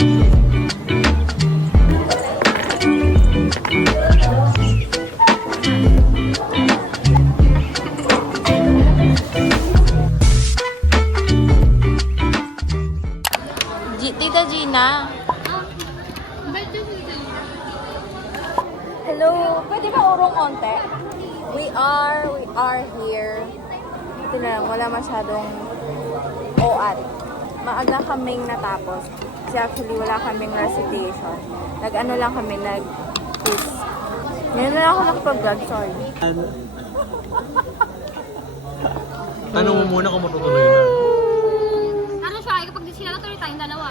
Tita Gina. Hello. Pwede ba urong konti? We are here. Ito na lang, wala masyadong OAT. Maaga kaming natapos. Kasi actually wala kaming recitation. Nag-ano lang kami, nag-quiz. Ngayon na lang ako nakapag-vlog, sorry. Tanong mo muna kung matutuloy na. Ano siya, kapag di sila natuloy tayong dalawa.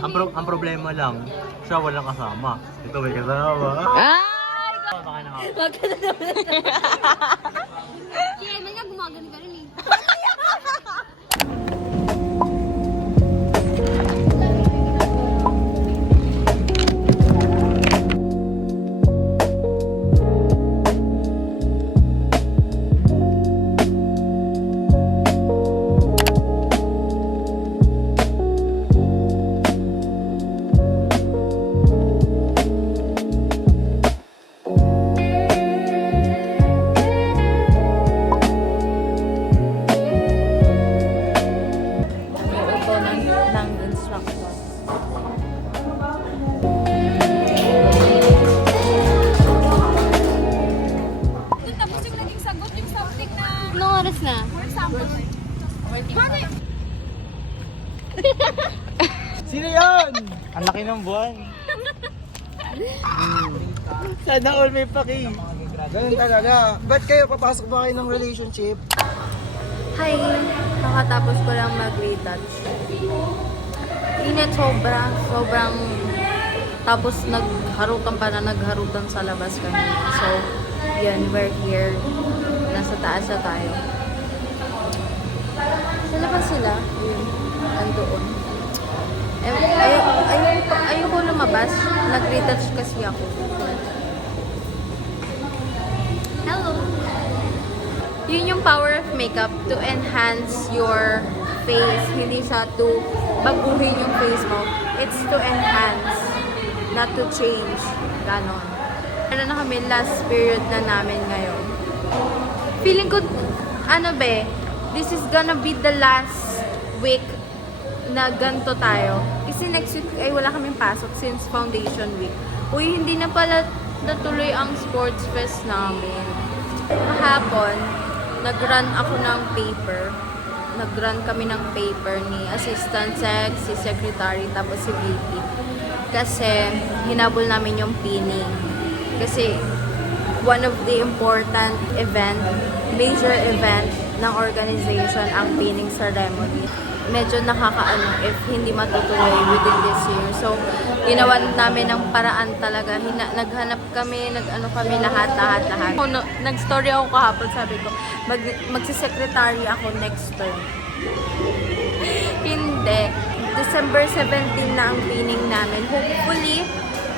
Ang problema lang, siya walang kasama. Ito may kasama. Ay! Baka na nga. Wag ka na naman. Si Emma nga gumagano ka rin eh. Anong oras na? Sino yan? Ang laki ng buwan. Sana all may paki. Ganun talaga. Ba't kayo papasok ba kayo ng relationship? Hi! Nakatapos ko lang mag-retouch. Init sobrang tapos nagharutan sa labas kami. So, yan, we're here. Nasa taas na tayo. Sila ba sila? Yun, andoon. Ayoko lumabas. Nag-retouch kasi ako. Hello! Yun yung power of makeup to enhance your face. Hindi siya to baguhin yung face mo. It's to enhance, not to change. Ganon. Meron na kami last period na namin ngayon. Feeling ko, this is gonna be the last week na ganito tayo. Kasi next week ay wala kaming pasok since foundation week. Uy, hindi na pala natuloy ang sports fest namin. Kahapon, nag-run ako ng paper. Nag-run kami ng paper ni Assistant Sec, si Secretary, tapos si VP. Kasi, hinabol namin yung pinning. Kasi, one of the important major event ng organization, ang pinning ceremony. Medyo nakakaano if hindi matutuloy within this year. So, ginawa namin ng paraan talaga. Naghanap kami, kami lahat. Nag-story ako kahapon, sabi ko, magsisekretary ako next term. Hindi. December 17 na ang pinning namin. Hopefully,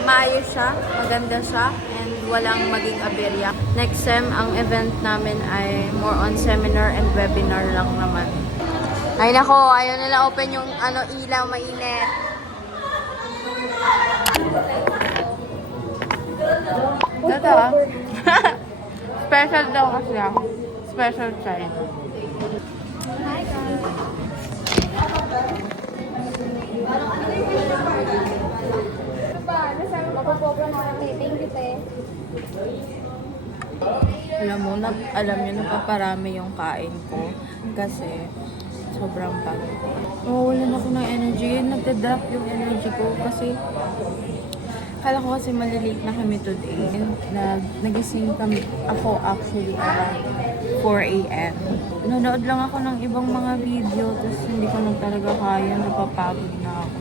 maayos siya, maganda siya, and walang maging aberya. Next sem, ang event namin ay more on seminar and webinar lang naman. Ay nako, ayaw nila open yung ilaw, mainit. Totoo. Special daw kasi ako. Special child. Hi guys! Thank you, te. Alam niyo, napaparami yung kain ko kasi sobrang pagod. Nawawalan ako ng energy. Nagda-drop yung energy ko kasi kala ko kasi malilate na kami today. Nagising kami, ako actually around 4 AM. Nanood lang ako ng ibang mga video tapos hindi ko na talaga kaya, napapagod na ako.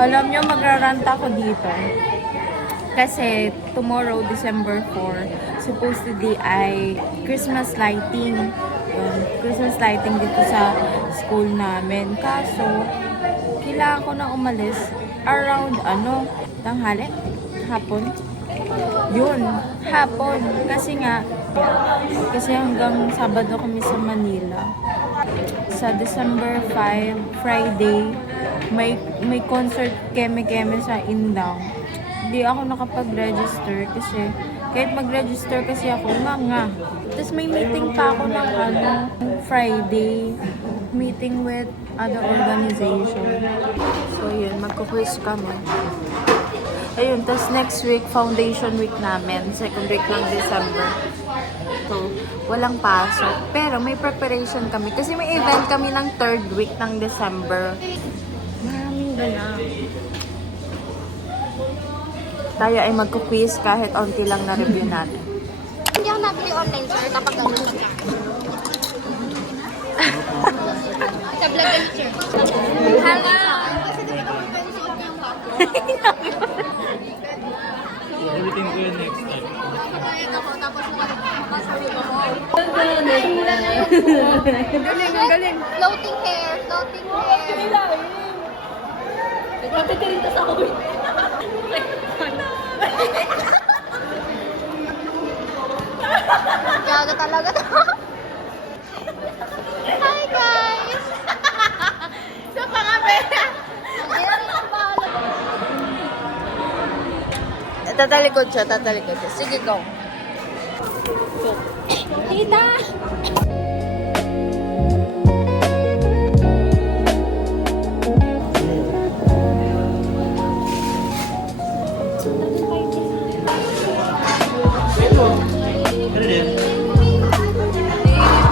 Alam niyo, magrarant ako dito. Kasi tomorrow, December 4, supposedly ay Christmas lighting. Christmas lighting dito sa school namin. Kaso, kailangan ko na umalis around tanghali? Hapon? Yun, hapon. Kasi nga, Kasi hanggang Sabado kami sa Manila. Sa December 5, Friday, may concert keme-keme sa Indang. Hindi ako nakapag-register kasi kahit mag-register kasi ako, nga. Tapos may meeting pa ako ng Friday. Meeting with other organization. So yun, magkuquiz kami. Ayun, tapos next week, foundation week namin. Second week ng December. So, walang pasok. Pero may preparation kami. Kasi may event kami ng third week ng December. Maraming ganap. Tayo ay magkuquiz kahit onti lang na review natin. Hindi ako nabili online, sir, kapag ganun ka. Sa vlog ka, sir. Hala! Kasi di ba kapag pencil niya yung bago? Ulitin ko yun next time. Nakakayan ako, tapos nakasabi ako. Galing. Floating hair, floating hair. Nagpapitirintas ako. Gaga talaga to. Hi guys! Sa pangapera! Tatalikod siya. Sige, go. Tita! Ano din?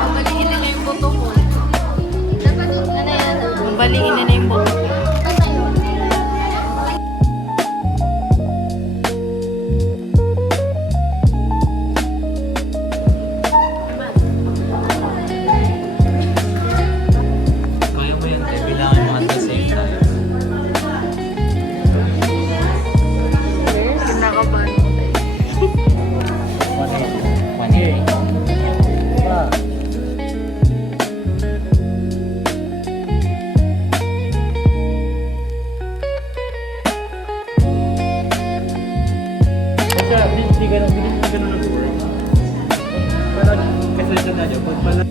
Pambaliin na niya yung boto ko. Dapat yung ano yan? Pambaliin na yung boto ko. Ano yun? Kaya mo yan, te. Bilangan mo at the same time. Kinakabahan ko tayo. One here. Hindi ka nang nag-work. Kasi siya na dyan. Pag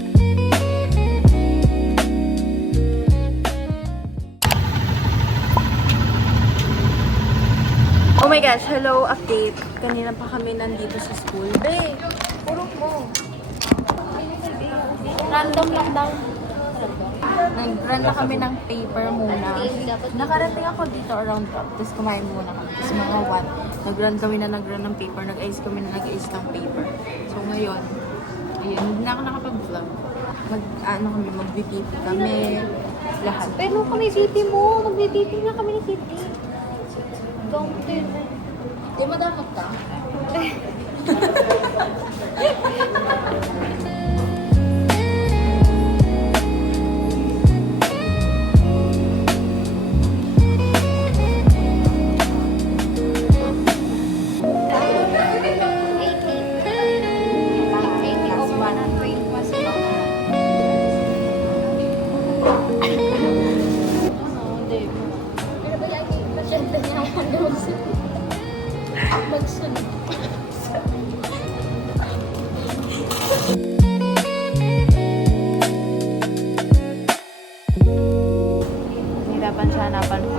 Oh my gosh, hello, update. Kanina pa kami nandito sa school. Be, purok mo. Random lang daw. Nag-run na kami ng paper muna. Nakarating ako dito around 12. Tapos kumain muna kami. Tapos mga 1, nag-run ng paper. Nag-ice kami ng paper. So ngayon, ayun, hindi na ako nakapag-vlog. Mag-VPP kami. Lahat. Pero kami VP mo. Mag-VP na kami ni VP. Fountain. Di mo dapat ka? Magsunod. Hirapan siya hanapan ko.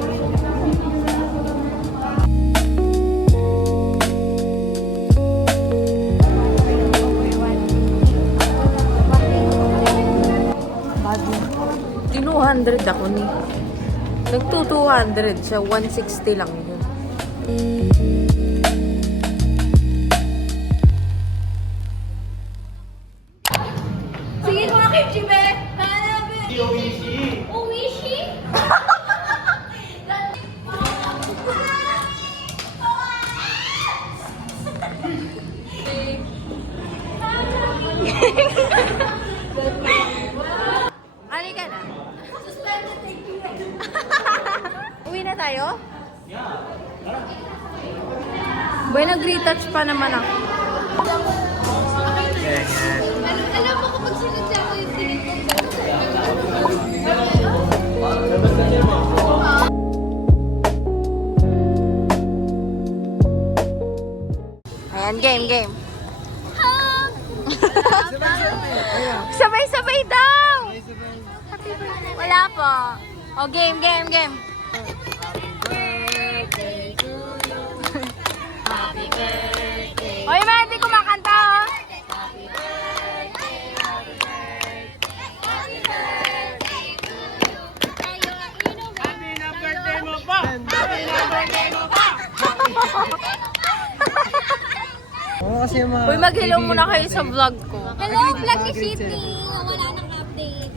Di 200 ako ni. Nagto 200 siya, 160 lang yun. Sige mga kimchi-be! Hanapin! Oishi! Oishi? Ano ka na? Uwi na tayo? Boy, nag-retouch pa naman ako. Alam mo kapag sinadya ko yung tingin ko. Ayan, game. wala po. O, game. Oy, mga hindi kumakanta, oh. Oo, kasi yung mga... Uy, mag-hello muna kayo sa vlog ko. Hello, vlog ni Sydney. Wala nang update.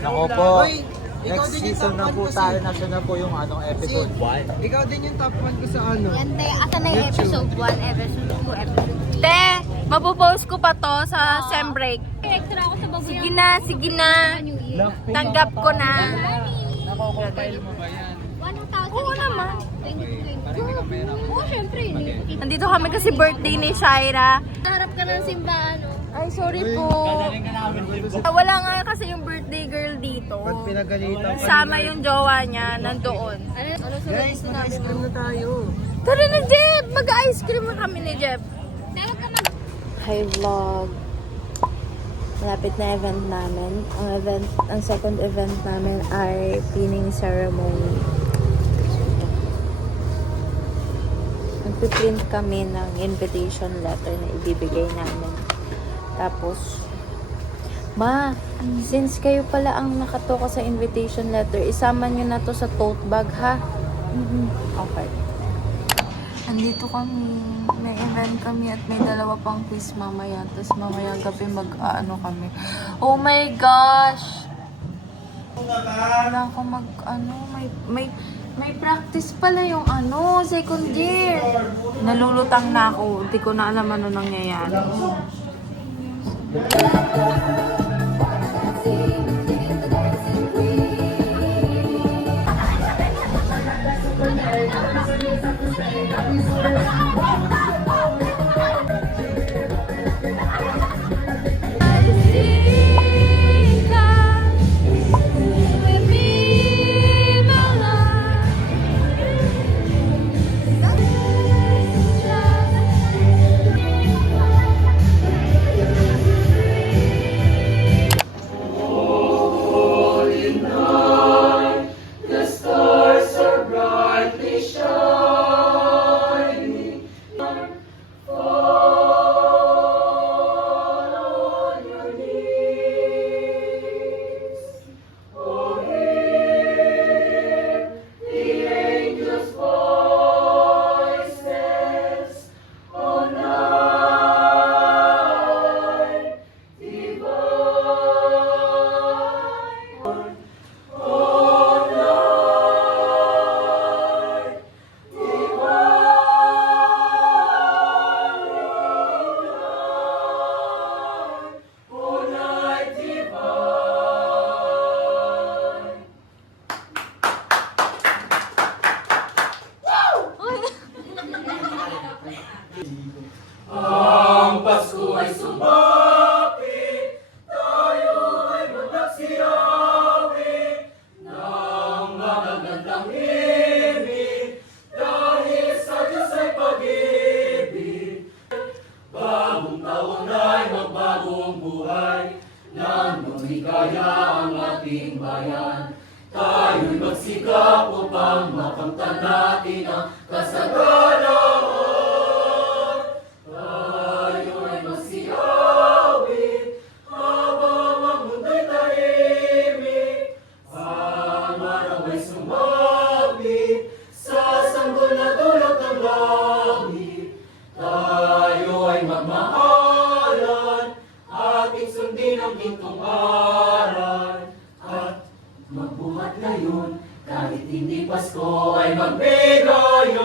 Nako po. Uy, ikaw Next din yung season top na one po ko, tayo. Sid. Nasa na po yung episode 1. Ikaw din yung top 1 ko sa ano. Yan, te. Asan na yung episode 1, episode 2, episode 3? Te, mapopost ko pa to sa sem break. Extra ako sa baboy. Sige na. Tanggap ko na. Nako-compile mo ba yan? 1,000. Oo naman. Oo, syempre. Nandito kami kasi birthday ni Shaira. Naharap ka ng simbahan, no? Ay, sorry po. Dadaling ka namin, Jimbo. Wala nga kasi yung birthday girl dito. Pag pinagalitan ka. Sama yung jowa niya nandoon. Ano Guys, mag-ice cream na tayo. Tara na, Jeff! Mag-ice cream na kami ni Jeff. Meron ka mag... Hi vlog. Malapit na event namin. Ang second event namin ay pinning ceremony. Nagpiprint kami ng invitation letter na ibibigay namin. Tapos, Ma, since kayo pala ang nakatoka sa invitation letter, isama nyo na to sa tote bag, ha? Okay. Andito kami. May event kami at may dalawa pang quiz mamaya. Tapos mamaya gabi mag-ano kami. Oh my gosh! Wala ako may practice pala yung second year. Nalulutang na ako. Hindi ko na alam ano nangyayari. Tayo'y magsikap upang makamtan natin ang kasagalaan. Tayo'y magsiawit habang ang mundo'y tahimik. Ang araw ay sumabit sa sanggol na dulot ng langit. Tayo ay magmahalan, ating sundin ang gintong aral. At magbuhat ngayon, kahit hindi Pasko ay magbigayan.